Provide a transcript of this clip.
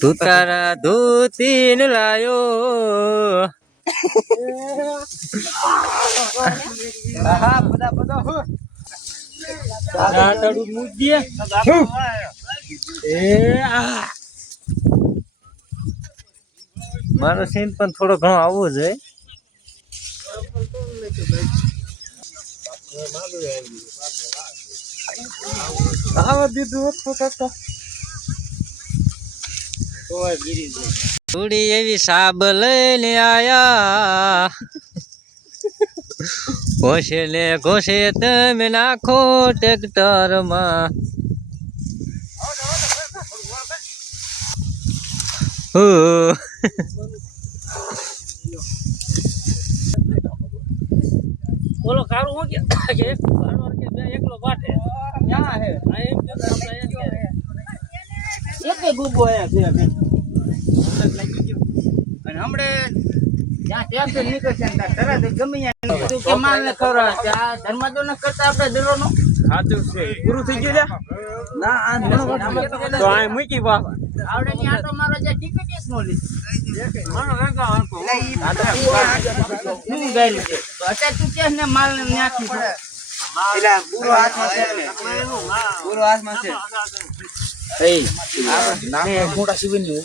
તું તારા ધોતીન લાયો હા બધા બધા હો રાતડું મુદ્દે એ આ મારો સીન પણ થોડો ઘણો આવવો જોઈએ. આવા દીધું તો કાકા થોડી એવી સાબ લઈને આયા ઘોષે ને ઘોષે તમે નાખો ટ્રેક્ટર માં બોલો કારું હું કે એક બારવાર કે બે એકલો વાટે ક્યાં હે આ એમ કે આપણે એકે ગુબો હે બે બે અને હમણે ત્યાં ટેમ્પે નીકળશે ને તરત ગમે ત્યાં તું કે માલ ને ખવડાવે આ ધર્માદો ન કરતા આપણે દરોનો સાચું છે પૂરું થઈ ગયું લે ના આ ઘણો તો આ મૂકી બાપા આવડે ની આટો મારો જે ટિકિટ જ નો લીધી મારો વેગા આંકો હું ગયેલું છે તો અત્યારે તું કે ને માલ ને નાખી દે એલા પૂરો હાથમાં છે ને પૂરો હાથમાં છે એ આપણે નામે મોટા શિવની